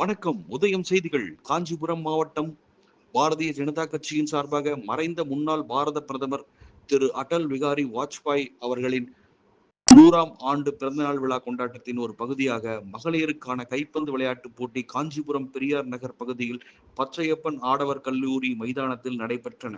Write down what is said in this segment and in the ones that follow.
வணக்கம். உதயம் செய்திகள். காஞ்சிபுரம் மாவட்டம் பாரதிய ஜனதா கட்சியின் சார்பாக மறைந்த முன்னாள் பாரத பிரதமர் திரு அடல் பிகாரி வாஜ்பாய் அவர்களின் 100ஆம் ஆண்டு பிறந்தநாள் விழா கொண்டாட்டத்தின் ஒரு பகுதியாக மகளிருக்கான கைப்பந்து விளையாட்டு போட்டி காஞ்சிபுரம் பெரியார் நகர் பகுதியில் பச்சையப்பன் ஆடவர் கல்லூரி மைதானத்தில் நடைபெற்றன.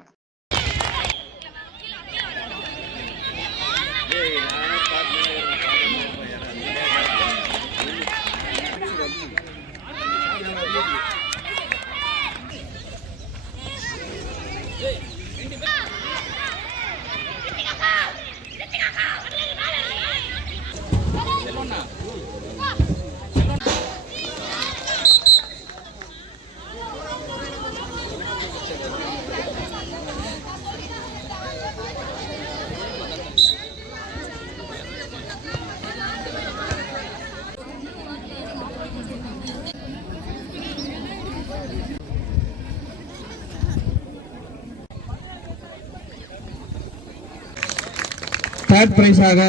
தேர்ட் பிரைஸாக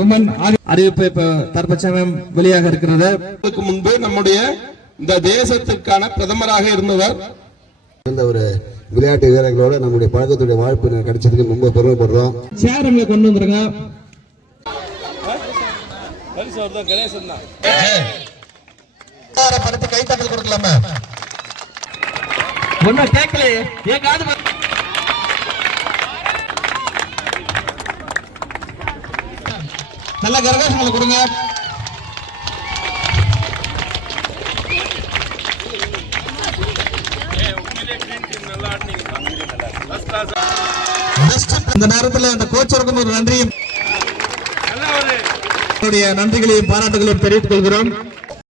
உமன் அறிவிப்பு தற்பட்சம் வெளியாக இருக்கிறது. முன்பு நம்முடைய இந்த தேசத்திற்கான பிரதமராக இருந்தவர். இந்த ஒரு விளையாட்டு வீரர்களோட நம்முடைய பழக்கத்துடைய வாய்ப்பு கிடைச்சதுக்கு ரொம்ப பெருமைப்படுறோம். சேரங்களை கொண்டு வந்துருங்க. கணேசன் தான் கைத்தட்டல் கொடுக்கலாமா? ஒண்ணு கேட்கலையே. நல்ல கரகாசங்களை கொடுங்க. இந்த நேரத்தில் அந்த கோச்சருக்கும் ஒரு நன்றியும் நன்றிகளையும் பாராட்டுகளையும் தெரிவித்துக் கொள்கிறோம்.